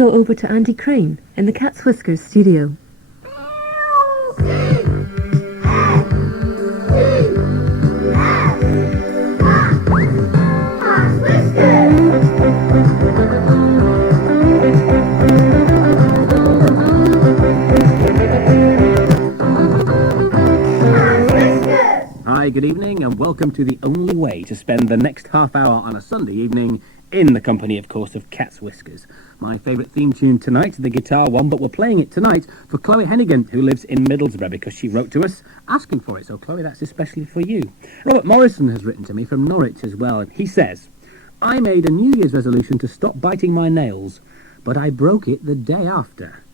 go over to Andy Crane in the Cat's Whiskers studio. Hi, good evening, and welcome to the only way to spend the next half hour on a Sunday evening in the company, of course, of Cat's Whiskers. My favourite theme tune tonight, the guitar one, but we're playing it tonight for Chloe Hennigan, who lives in Middlesbrough, because she wrote to us asking for it. So, Chloe, that's especially for you. Robert Morrison has written to me from Norwich as well. He says, I made a New Year's resolution to stop biting my nails, but I broke it the day after.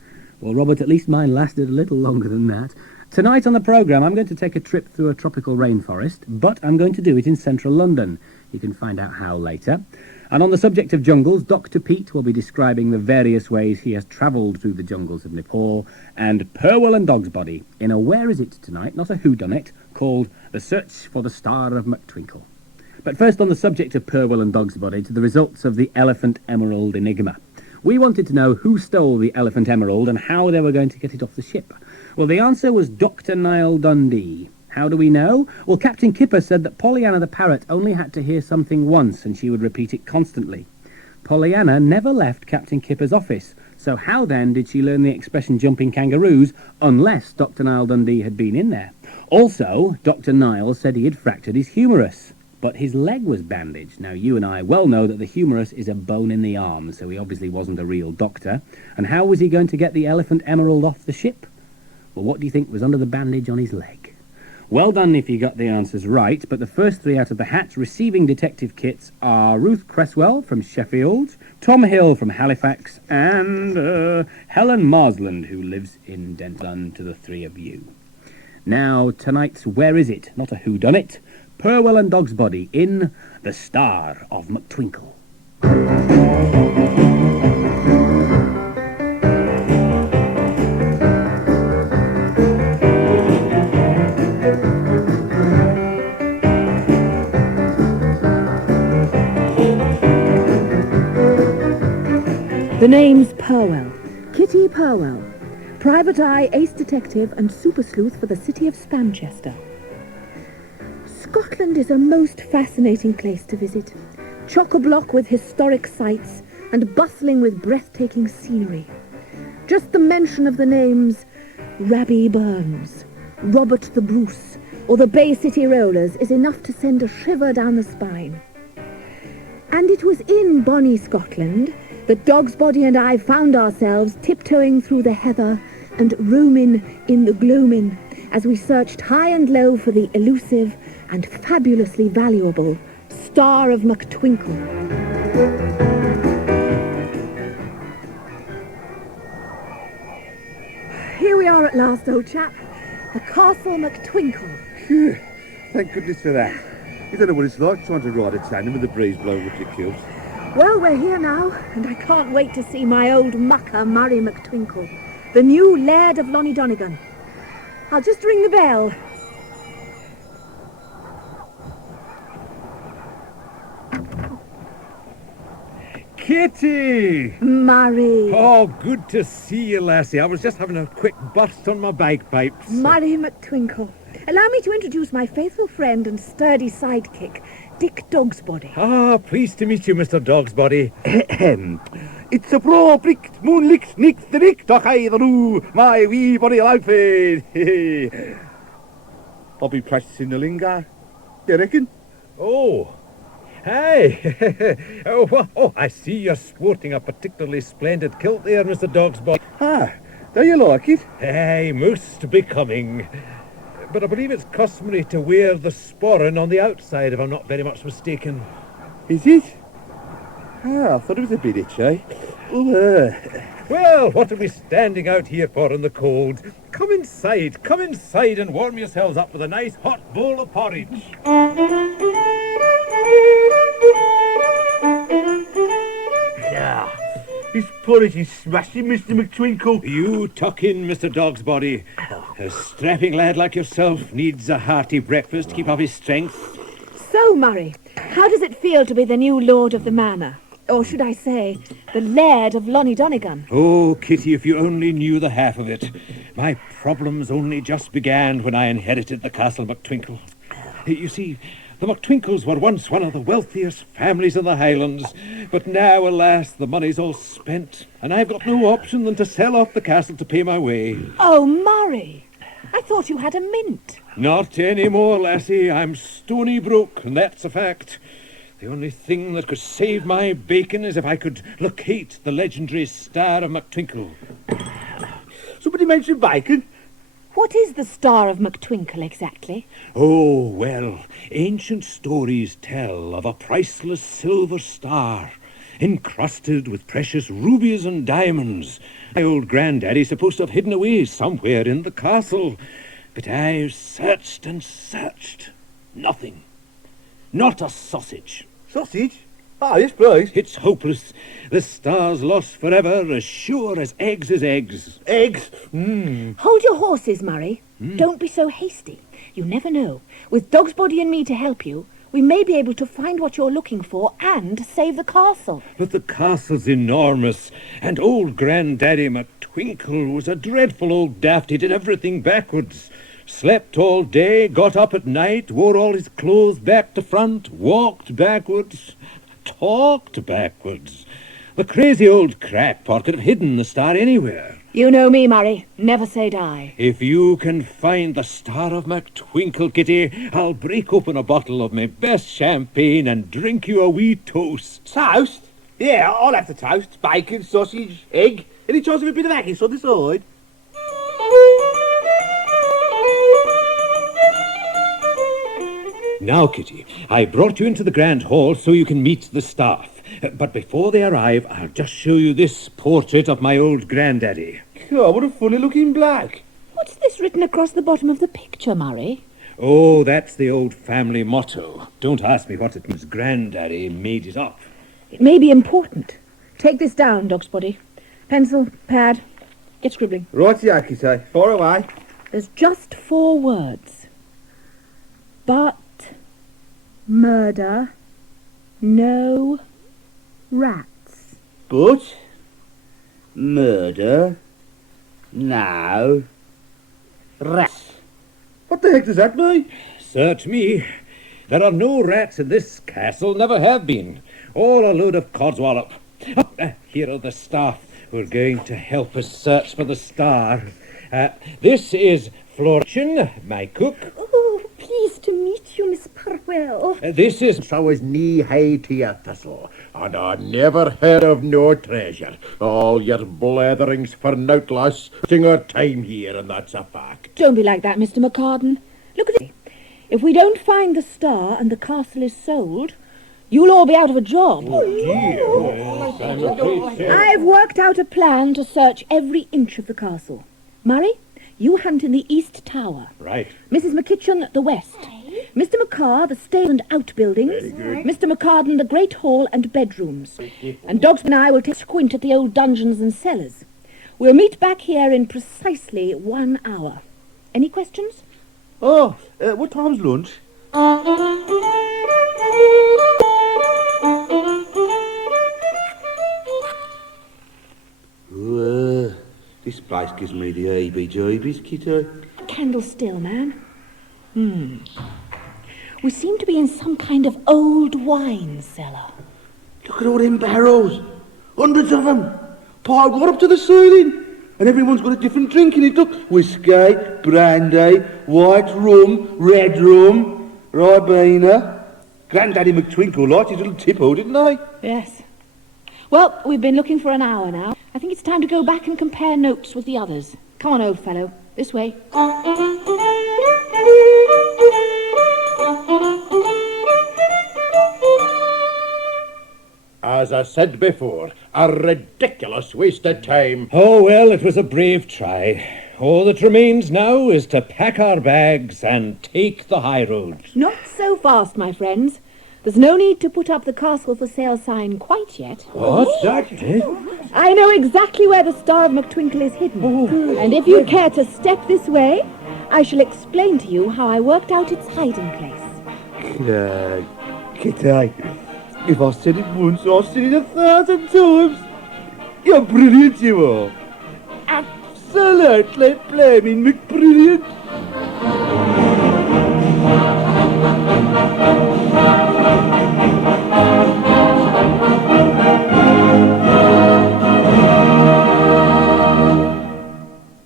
Well, Robert, at least mine lasted a little longer than that. Tonight on the programme, I'm going to take a trip through a tropical rainforest, but I'm going to do it in central London. You can find out how later. And on the subject of jungles, Dr. Pete will be describing the various ways he has travelled through the jungles of Nepal, and Purwell and Dogsbody in a Where Is It tonight, not a whodunit, called The Search for the Star of McTwinkle. But first, on the subject of Purwell and Dogsbody, to the results of the Elephant Emerald Enigma. We wanted to know who stole the Elephant Emerald and how they were going to get it off the ship. Well, the answer was Dr. Niall Dundee. How do we know? Well, Captain Kipper said that Pollyanna the parrot only had to hear something once and she would repeat it constantly. Pollyanna never left Captain Kipper's office, so how then did she learn the expression jumping kangaroos unless Dr. Niall Dundee had been in there? Also, Dr. Niall said he had fractured his humerus, but his leg was bandaged. Now, you and I well know that the humerus is a bone in the arm, so he obviously wasn't a real doctor. And how was he going to get the Elephant Emerald off the ship? Well, what do you think was under the bandage on his leg? Well done if you got the answers right, but the first three out of the hat receiving detective kits are Ruth Cresswell from Sheffield, Tom Hill from Halifax, and Helen Marsland, wwho lives in Denton, to the three of you. Now, tonight's Where Is It? Not a whodunit. Purwell and Dogsbody in The Star of McTwinkle. The name's Purwell, Kitty Purwell, private eye, ace detective and super sleuth for the city of Spanchester. Scotland is a most fascinating place to visit, chock-a-block with historic sites and bustling with breathtaking scenery. Just the mention of the names Rabbie Burns, Robert the Bruce, or the Bay City Rollers is enough to send a shiver down the spine. And it was in bonny Scotland that Dogsbody and I found ourselves tiptoeing through the heather and roaming in the gloaming as we searched high and low for the elusive and fabulously valuable Star of McTwinkle. Here we are at last, old chap. The Castle McTwinkle. Phew, thank goodness for that. You don't know what it's like trying to ride a tandem with the breeze blowing up your kilts. Well, we're here now, and I can't wait to see my old mucker, Murray McTwinkle, the new Laird of Lonnydonnegan. I'll just ring the bell. Kitty! Murray. Oh, good to see you, lassie. I was just having a quick burst on my bagpipes. Murray McTwinkle. Allow me to introduce my faithful friend and sturdy sidekick, Dick Dogsbody. Ah, pleased to meet you, Mr. Dogsbody. It's a pro-bricked, moonlicked, nicked, nick, doch either my wee body outfit. I'll be practicing the lingo. You reckon? Oh. Hey. oh, I see you're sporting a particularly splendid kilt there, Mr. Dogsbody. Ah, do you like it? Hey, most becoming. But I believe it's customary to wear the sporran on the outside, if I'm not very much mistaken. Is it? Ah, I thought it was a bit itchy. Well, what are we standing out here for in the cold? Come inside and warm yourselves up with a nice hot bowl of porridge. Yeah, this porridge is smashing, Mr. McTwinkle. You tuck in, Mr. Dogsbody. A strapping lad like yourself needs a hearty breakfast to keep up his strength. So, Murray, how does it feel to be the new lord of the manor? Or should I say, the Laird of Lonnie-Donegan. Oh, Kitty, if you only knew the half of it. My problems only just began when I inherited the Castle McTwinkle. You see, the McTwinkles were once one of the wealthiest families in the Highlands, but now, alas, the money's all spent, and I've got no option than to sell off the castle to pay my way. Oh, Murray, I thought you had a mint. Not any more, lassie. I'm stony broke, and that's a fact. The only thing that could save my bacon is if I could locate the legendary Star of McTwinkle. Somebody mentioned bacon. What is the Star of McTwinkle exactly? Oh, well, ancient stories tell of a priceless silver star, encrusted with precious rubies and diamonds. My old granddaddy's supposed to have hidden away somewhere in the castle, but I've searched and searched. Nothing. Not a sausage. Sausage? Ah, yes, please. It's hopeless. The star's lost forever, as sure as eggs is eggs. Eggs? Hold your horses, Murray. Don't be so hasty. You never know. With Dogsbody and me to help you, we may be able to find what you're looking for and save the castle. But the castle's enormous, and old Granddaddy McTwinkle was a dreadful old daft. He did everything backwards. Slept all day, got up at night, wore all his clothes back to front, walked backwards, talked backwards. The crazy old crackpot could have hidden the star anywhere. You know me, Murray. Never say die. If you can find the Star of McTwinkle, Kitty, I'll break open a bottle of my best champagne and drink you a wee toast. Toast? Yeah, I'll have the toast. Bacon, sausage, egg. Any chance of a bit of haggis on the side? Now, Kitty, I brought you into the Grand Hall so you can meet the staff. But before they arrive, I'll just show you this portrait of my old granddaddy. God, what a funny-looking black. What's this written across the bottom of the picture, Murray? Oh, that's the old family motto. Don't ask me what it means. Granddaddy made it up. It may be important. Take this down, Dogsbody. Pencil, pad. Get scribbling. Righty-o, Kitty. Far away. There's just 4 words. But murder, no rats. But murder, no rats. What the heck does that mean? Search me. There are no rats in this castle, never have been. All a load of codswallop. Here are the staff who are going to help us search for the star. This is Florian, my cook. Oh, pleased to meet you, Miss Bramwell. This is... So is knee-high to your thistle, and I never heard of no treasure. All your blatherings for naught lass, wasting our time here, and that's a fact. Don't be like that, Mr. McCarden. Look at it. If we don't find the star and the castle is sold, you'll all be out of a job. I've worked out a plan to search every inch of the castle. Murray, you hunt in the East Tower. Right. Mrs. McKitchen, the West. Mr. McCarr, the stable and outbuildings. Mr. McCarden, the Great Hall and bedrooms. And Dogs and I will take a squint at the old dungeons and cellars. We'll meet back here in precisely 1 hour. Any questions? Oh, what time's lunch? This place gives me the heebie-jeebies, Kitty. Candle still, man. We seem to be in some kind of old wine cellar. Look at all them barrels. Hundreds of them. Piled right up to the ceiling. And everyone's got a different drink in it. Look, whiskey, brandy, white rum, red rum, ribena. Granddaddy McTwinkle liked his little tipple, didn't they? Yes. Well, we've been looking for an hour now. I think it's time to go back and compare notes with the others. Come on, old fellow. This way. As I said before, a ridiculous waste of time. Oh, well, it was a brave try. All that remains now is to pack our bags and take the high road. Not so fast, my friends. There's no need to put up the castle for sale sign quite yet. What's that? I know exactly where the Star of McTwinkle is hidden. And if you care to step this way, I shall explain to you how I worked out its hiding place. Kitty, If I said it once, I've said it 1,000 times. You're brilliant, you are. Absolutely blaming McBrilliant.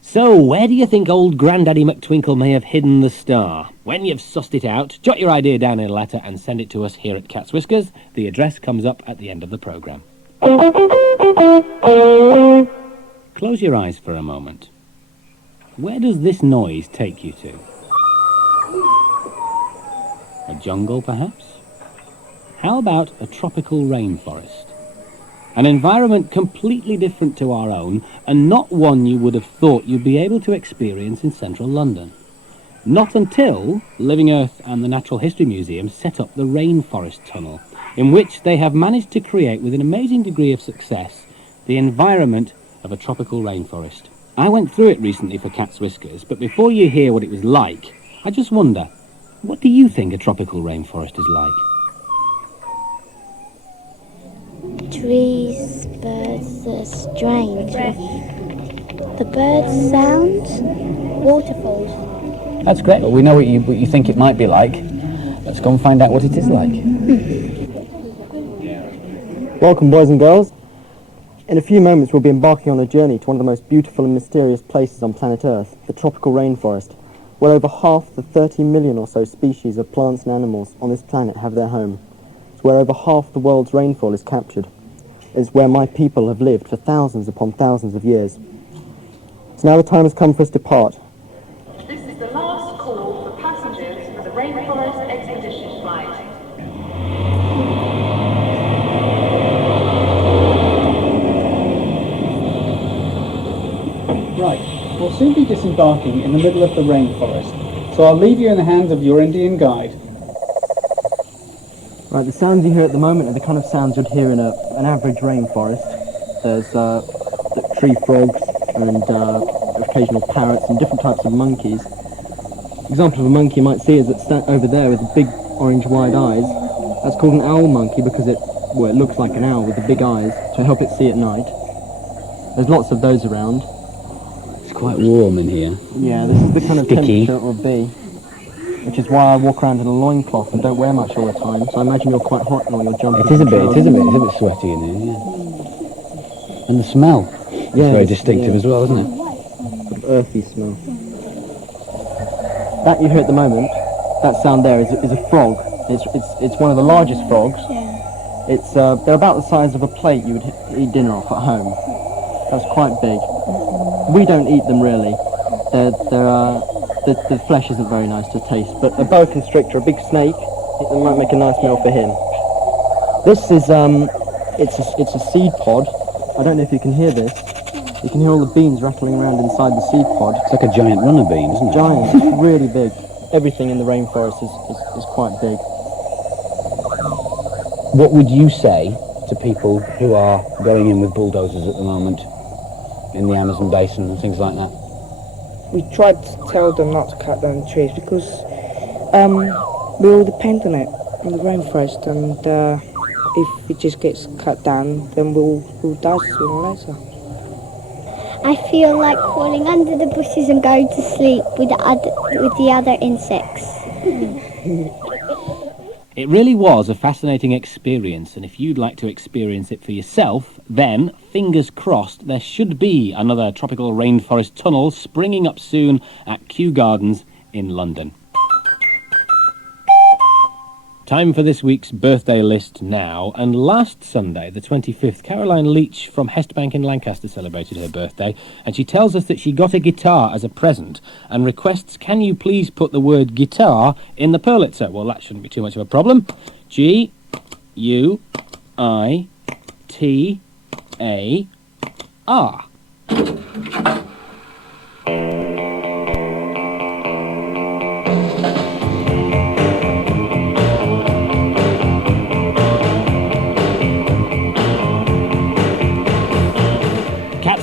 So, where do you think old Grandaddy McTwinkle may have hidden the star? When you've sussed it out, jot your idea down in a letter and send it to us here at Cat's Whiskers. The address comes up at the end of the programme. Close your eyes for a moment. Where does this noise take you to? A jungle, perhaps? How about a tropical rainforest? An environment completely different to our own, and not one you would have thought you'd be able to experience in central London. Not until Living Earth and the Natural History Museum set up the Rainforest Tunnel, in which they have managed to create, with an amazing degree of success, the environment of a tropical rainforest. I went through it recently for Cat's Whiskers, but before you hear what it was like, I just wonder, what do you think a tropical rainforest is like? Trees, birds, they're strange. The birds' sounds, waterfalls. That's great. Well, we know what you think it might be like. Let's go and find out what it is like. Welcome, boys and girls. In a few moments we'll be embarking on a journey to one of the most beautiful and mysterious places on planet Earth, the tropical rainforest, where over half the 30 million or so species of plants and animals on this planet have their home. It's where over half the world's rainfall is captured. It's where my people have lived for thousands upon thousands of years. So now the time has come for us to depart. This is the last call for passengers for the Rainforest Expedition flight. Right, we'll soon be disembarking in the middle of the rainforest, so I'll leave you in the hands of your Indian guide. Right, the sounds you hear at the moment are the kind of sounds you'd hear in an average rainforest. There's the tree frogs and occasional parrots and different types of monkeys. Example of a monkey you might see is that over there with the big orange wide eyes. That's called an owl monkey because it looks like an owl with the big eyes to help it see at night. There's lots of those around. It's quite warm in here. Yeah, this is the kind of Sticky. temperature it will be. Which is why I walk around in a loincloth and don't wear much all the time, so I imagine you're quite hot while you're jumping. It is a bit sweaty in here, yeah. And the smell is very distinctive as well, isn't it? Sort of earthy smell. That you hear at the moment, that sound there is a frog. It's one of the largest frogs. It's they're about the size of a plate you would eat dinner off at home. That's quite big. We don't eat them really. The flesh isn't very nice to taste, but a boa constrictor, a big snake, it might make a nice meal for him. This is it's a seed pod. I don't know if you can hear this. You can hear all the beans rattling around inside the seed pod. It's like a giant runner bean, isn't it? Giant, it's really big. Everything in the rainforest is quite big. What would you say to people who are going in with bulldozers at the moment in the Amazon basin and things like that? We tried to tell them not to cut down the trees because we all depend on it, on the rainforest, and if it just gets cut down, then we'll die sooner or later. I feel like crawling under the bushes and going to sleep with the other insects. It really was a fascinating experience, and if you'd like to experience it for yourself, then, fingers crossed, there should be another tropical rainforest tunnel springing up soon at Kew Gardens in London. Time for this week's birthday list now, and last Sunday, the 25th, Caroline Leach from Hestbank in Lancaster celebrated her birthday, and she tells us that she got a guitar as a present and requests, can you please put the word guitar in the Purlitzer? Well, that shouldn't be too much of a problem. G-U-I-T-A-R.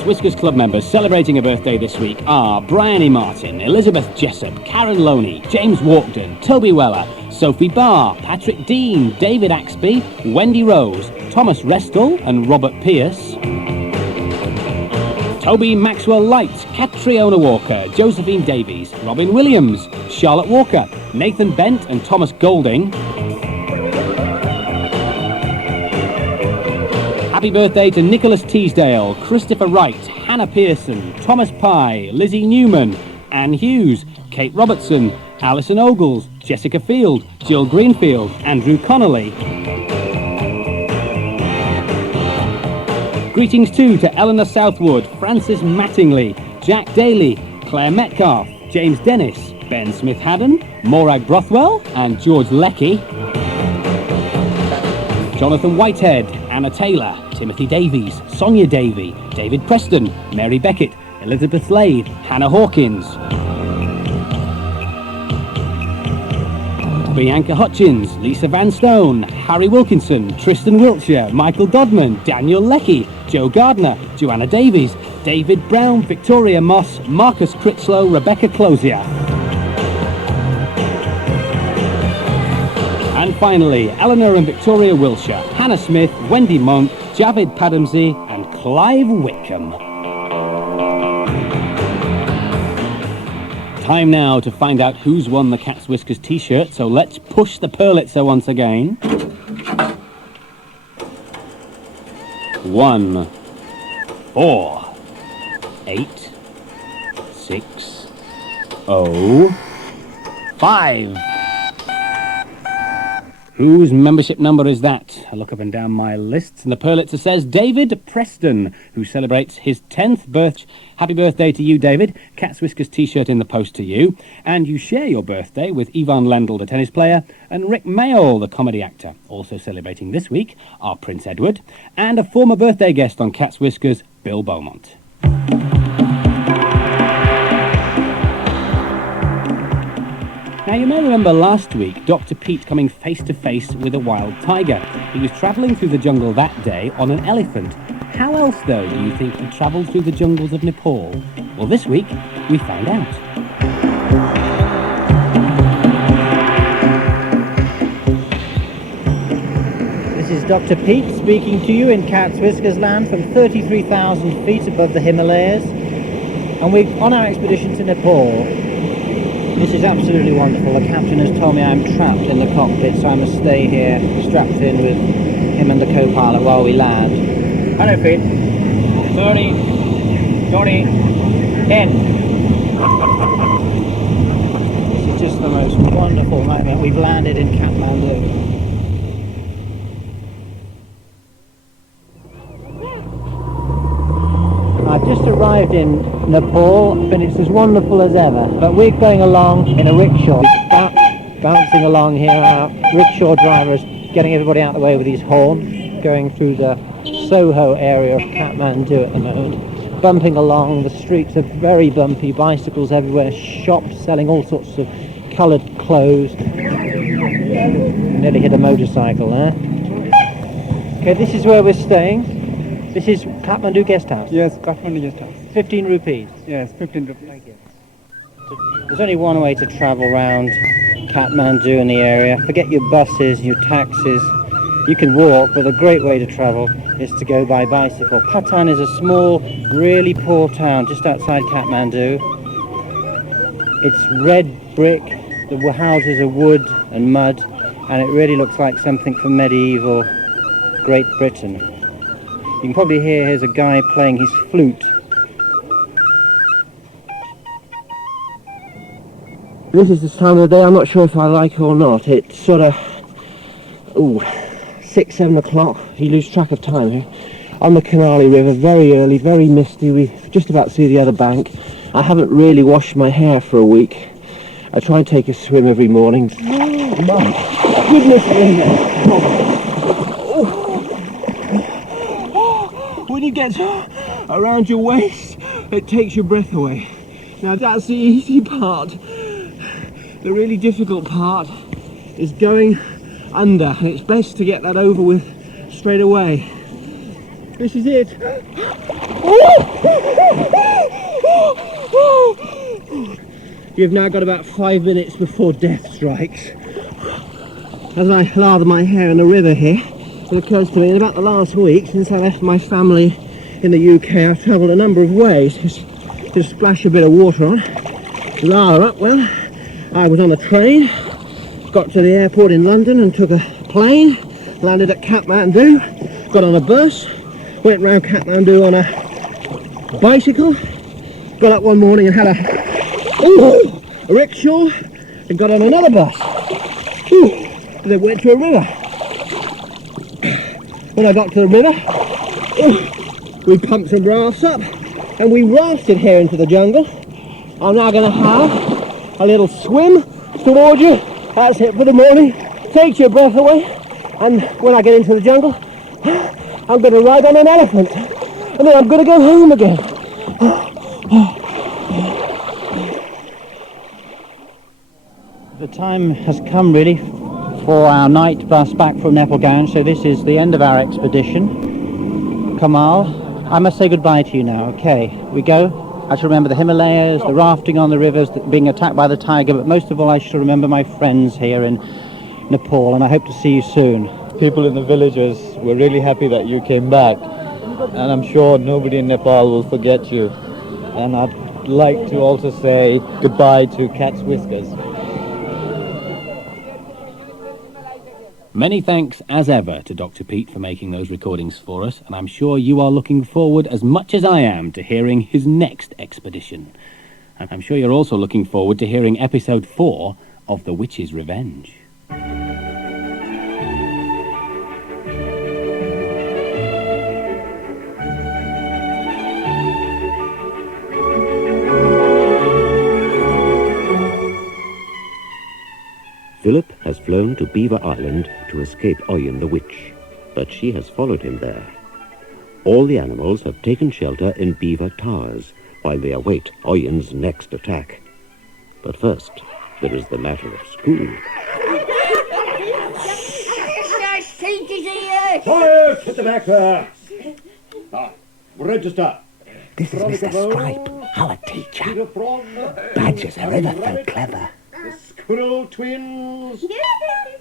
Whiskers Club members celebrating a birthday this week are Bryony Martin, Elizabeth Jessup, Karen Loney, James Walkden, Toby Weller, Sophie Barr, Patrick Dean, David Axby, Wendy Rose, Thomas Restall and Robert Pierce, Toby Maxwell Light, Catriona Walker, Josephine Davies, Robin Williams, Charlotte Walker, Nathan Bent and Thomas Golding. Happy birthday to Nicholas Teasdale, Christopher Wright, Hannah Pearson, Thomas Pye, Lizzie Newman, Anne Hughes, Kate Robertson, Alison Ogles, Jessica Field, Jill Greenfield, Andrew Connolly. Greetings too to Eleanor Southwood, Francis Mattingly, Jack Daly, Claire Metcalf, James Dennis, Ben Smith-Haddon, Morag Brothwell and George Leckie. Jonathan Whitehead, Anna Taylor, Timothy Davies, Sonia Davey, David Preston, Mary Beckett, Elizabeth Slade, Hannah Hawkins, Bianca Hutchins, Lisa Van Stone, Harry Wilkinson, Tristan Wiltshire, Michael Dodman, Daniel Leckie, Joe Gardner, Joanna Davies, David Brown, Victoria Moss, Marcus Critchlow, Rebecca Closier. And finally, Eleanor and Victoria Wilshire, Hannah Smith, Wendy Monk, Javid Padamsey and Clive Wickham. Time now to find out who's won the Cat's Whiskers t-shirt, so let's push the Purlitzer once again. 1, 4, 8, 6, 0, 5. Whose membership number is that? I look up and down my lists, and the Purlitzer says David Preston, who celebrates his 10th birthday. Happy birthday to you, David. Cat's Whiskers t-shirt in the post to you. And you share your birthday with Yvonne Lendl, the tennis player, and Rick Mayall, the comedy actor. Also celebrating this week are Prince Edward, and a former birthday guest on Cat's Whiskers, Bill Beaumont. Now, you may remember last week Dr. Pete coming face to face with a wild tiger. He was travelling through the jungle that day on an elephant. How else, though, do you think he travelled through the jungles of Nepal? Well, this week, we found out. This is Dr. Pete speaking to you in Cat's Whiskers land from 33,000 feet above the Himalayas. And we're on our expedition to Nepal. This is absolutely wonderful. The captain has told me I'm trapped in the cockpit, so I must stay here, strapped in with him and the co-pilot while we land. 100 feet. 30, 20, 10. This is just the most wonderful moment. We've landed in Kathmandu. I've just arrived in Nepal and it's as wonderful as ever, but we're going along in a rickshaw, bouncing along here. Our rickshaw driver is getting everybody out of the way with his horn, going through the Soho area of Kathmandu at the moment, bumping along. The streets are very bumpy, bicycles everywhere, shops selling all sorts of coloured clothes. Nearly hit a motorcycle there. Okay, this is where we're staying. This is Kathmandu Guest House? Yes, Kathmandu Guest House. 15 rupees? Yes, 15 rupees. Thank you. There's only one way to travel around Kathmandu in the area. Forget your buses, your taxis. You can walk, but a great way to travel is to go by bicycle. Patan is a small, really poor town just outside Kathmandu. It's red brick, the houses are wood and mud, and it really looks like something from medieval Great Britain. You can probably hear here's a guy playing his flute. This is the time of the day I'm not sure if I like it or not. It's sort of, 6, 7 o'clock. You lose track of time here. On the Canali River, very early, very misty. We just about see the other bank. I haven't really washed my hair for a week. I try and take a swim every morning. Oh my goodness me! When you get around your waist, it takes your breath away. Now that's the easy part. The really difficult part is going under, and it's best to get that over with straight away. This is it. You've now got about 5 minutes before death strikes. as I lather my hair in the river here, it occurs to me in about the last week since I left my family in the UK, I've travelled a number of ways. Just splash a bit of water on, lather up. Well, I was on a train, got to the airport in London and took a plane, landed at Kathmandu, got on a bus, went round Kathmandu on a bicycle, got up one morning and had a rickshaw, and got on another bus. And then went to a river. When I got to the river, we pumped some rafts up and we rafted here into the jungle. I'm now going to have a little swim towards you. That's it for the morning. Takes your breath away. And when I get into the jungle, I'm going to ride on an elephant. And then I'm going to go home again. The time has come really for our night bus back from Nepalganj, so this is the end of our expedition. Kamal, I must say goodbye to you now. Okay, we go. I shall remember the Himalayas, the rafting on the rivers, being attacked by the tiger, but most of all I shall remember my friends here in Nepal, and I hope to see you soon. People in the villages were really happy that you came back, and I'm sure nobody in Nepal will forget you. And I'd like to also say goodbye to Cat's Whiskers. Many thanks, as ever, to Dr. Pete for making those recordings for us, and I'm sure you are looking forward as much as I am to hearing his next expedition. And I'm sure you're also looking forward to hearing episode 4 of The Witch's Revenge. Philip has flown to Beaver Island to escape Oyen the Witch, but she has followed him there. All the animals have taken shelter in Beaver Towers while they await Oyen's next attack. But first, there is the matter of school. Quiet! Sit back there! Register. This is Mr. Stripe, our teacher. Badgers are ever so clever. The Squirrel Twins.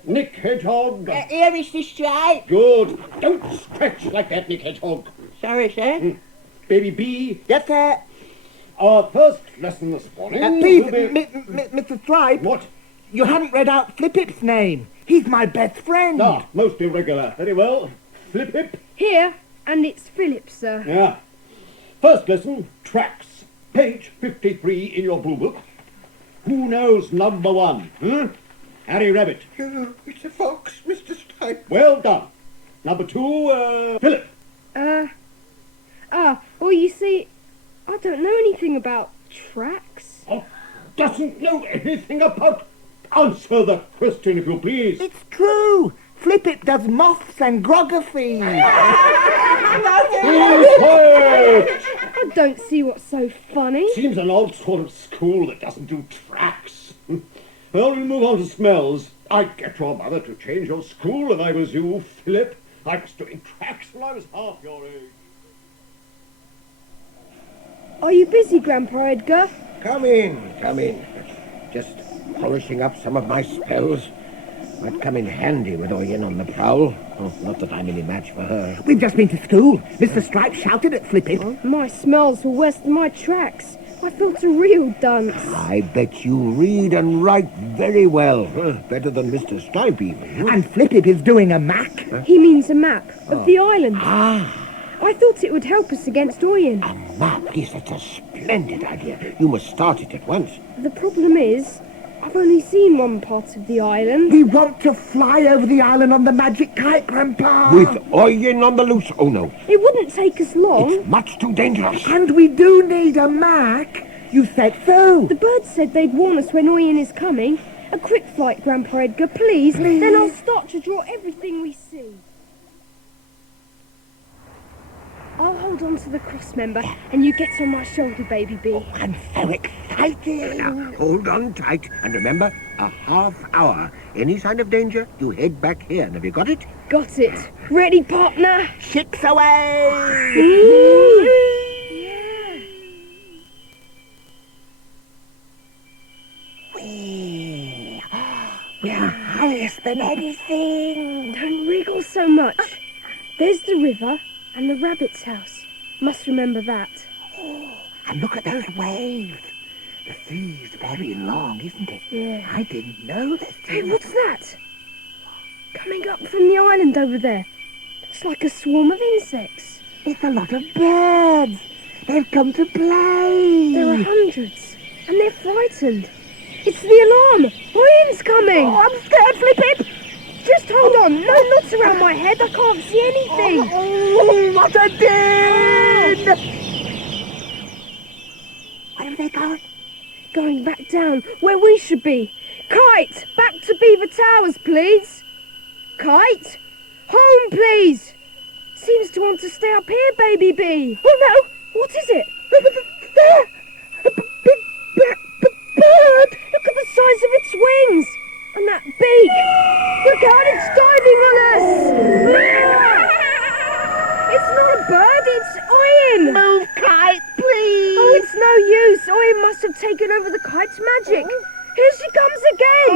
Nick Hedgehog. Here, Mr. Stripe. Good. Don't scratch like that, Nick Hedgehog. Sorry, sir. Baby B. Yes, sir. Our first lesson this morning. Please, will be... Mr. Stripe. What? You haven't read out Flippip's name. He's my best friend. Ah, most irregular. Very well. Flippip. Here, and it's Philip, sir. Yeah. First lesson, tracks. Page 53 in your blue book. Who knows number 1? Harry Rabbit. It's a fox, Mr. Stripe. Well done. Number 2, Philip. Well, you see, I don't know anything about tracks. Oh, doesn't know anything about... Answer the question, if you please. It's true. Flippip does moths and grography. I don't see what's so funny. Seems an odd sort of school that doesn't do tracks. Well, we'll move on to smells. I'd get your mother to change your school if I was you, Philip. I was doing tracks when I was half your age. Are you busy, Grandpa Edgar? Come in. Just polishing up some of my spells. Might come in handy with Oyen on the prowl. Oh, not that I'm any match for her. We've just been to school. Mr. Stripe shouted at Flippip. My smells were worse than my tracks. I felt a real dunce. I bet you read and write very well. Better than Mr. Stripe, even. And Flippip is doing a map. He means a map of the island. Ah. I thought it would help us against Oyen. A map? Yes, that's a splendid idea. You must start it at once. The problem is, I've only seen one part of the island. We want to fly over the island on the magic kite, Grandpa. With Oyen on the loose? Oh, no. It wouldn't take us long. It's much too dangerous. And we do need a Mac. You said so. The birds said they'd warn us when Oyen is coming. A quick flight, Grandpa Edgar, please. Then I'll start to draw everything we see. I'll hold on to the cross member, and you get on my shoulder, Baby B. Oh, I'm so excited. Now, hold on tight. And remember, a half hour. Any sign of danger, you head back here. Have you got it? Got it. Ready, partner? Ships away! We're highest than anything. Don't wriggle so much. There's the river and the rabbit's house. Must remember that. Oh, and look at those waves. The sea's very long, isn't it? Yeah. I didn't know that. Hey, what's that? Coming up from the island over there. It's like a swarm of insects. It's a lot of birds. They've come to play. There are hundreds, and they're frightened. It's the alarm. Ian's coming. Oh, I'm scared, Flip-It. Just hold on. No knots around my head. I can't see anything. Oh, what a din! Where are they going? Going back down, where we should be. Kite, back to Beaver Towers, please. Kite, home, please. Seems to want to stay up here, baby bee. Oh, no. What is it? There! A big bird! Look at the size of its wings. And that beak. Look out, it's diving on us. It's not a bird, it's Ian. Move, Kite, please. Oh, it's no use. Ian must have taken over the kite's magic. Here she comes again.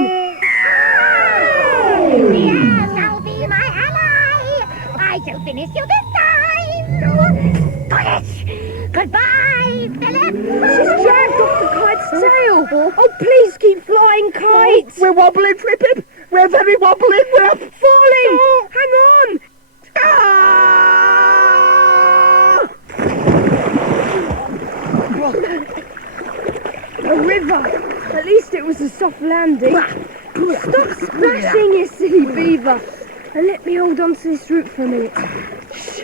Yes, I'll be my ally. I shall finish you this time. Push. Goodbye, Philip. She's dragged off the kite's tail. Oh, please keep flying, Kite. We're wobbling, Flip-It. We're very wobbling. We're falling. Hang on. A river. At least it was a soft landing. Stop splashing, you silly beaver. And let me hold on to this root for a minute. Shh.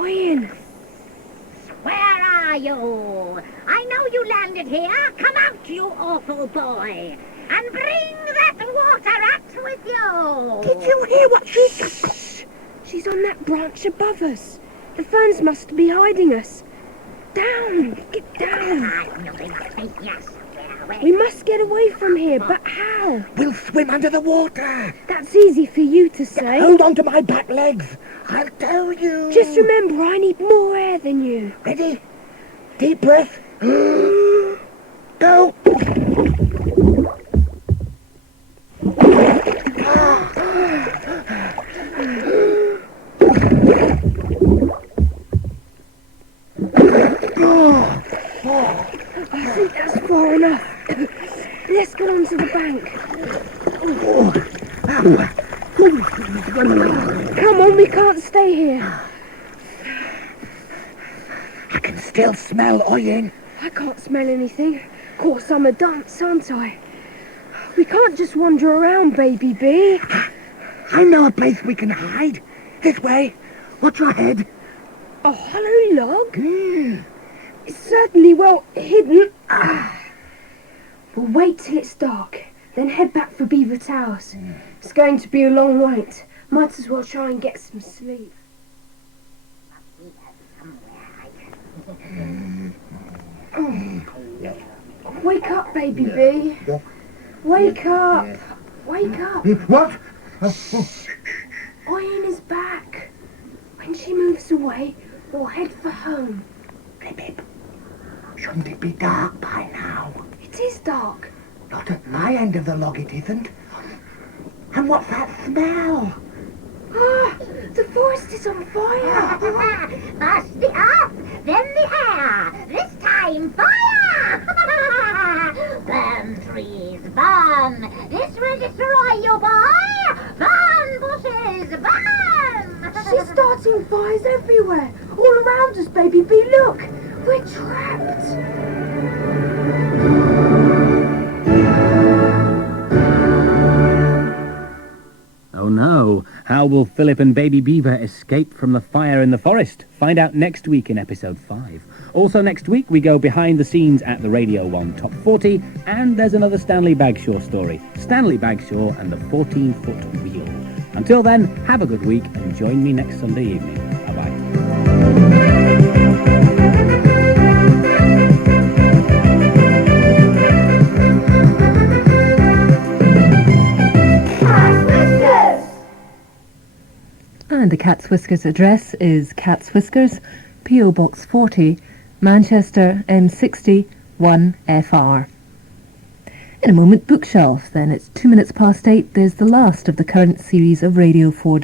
Ian. Where are you? I know you landed here. Come out, you awful boy. And bring that water rat with you. Did you hear what she said? She's on that branch above us. The ferns must be hiding us. Down. Get down. We must get away from here, but how? We'll swim under the water. That's easy for you to say. Hold on to my back legs. I'll tell you. Just remember, I need more air than you. Ready? Deep breath. Go. I think that's far enough. Let's get onto the bank. Come on, we can't stay here. I can still smell Ian. I can't smell anything. Of course, I'm a dunce, aren't I? We can't just wander around, baby bee. I know a place we can hide. This way. Watch your head. A hollow log? It's certainly well hidden. We'll wait till it's dark, then head back for Beaver Towers. It's going to be a long wait. Might as well try and get some sleep. Wake up, baby bee. Wake up. Wake up. What? Ian is back. When she moves away, we'll head for home. Flip-It. Shouldn't it be dark by now? It is dark. Not at my end of the log, it isn't. And what's that smell? Ah, the forest is on fire. First the earth, then the air. This time, fire! Burn, trees, burn. This will destroy you, boy. Burn, bushes, burn. She's starting fires everywhere. All around us, baby bee. Look, we're trapped. Oh no, how will Philip and Baby Beaver escape from the fire in the forest? Find out next week in episode 5. Also next week we go behind the scenes at the Radio 1 Top 40, and there's another Stanley Bagshaw story, Stanley Bagshaw and the 14-foot wheel. Until then, have a good week and join me next Sunday evening. Bye-bye. And the Cat's Whiskers address is Cat's Whiskers, P.O. Box 40, Manchester M60 1FR. In a moment, Bookshelf. Then it's 8:02. There's the last of the current series of Radio 4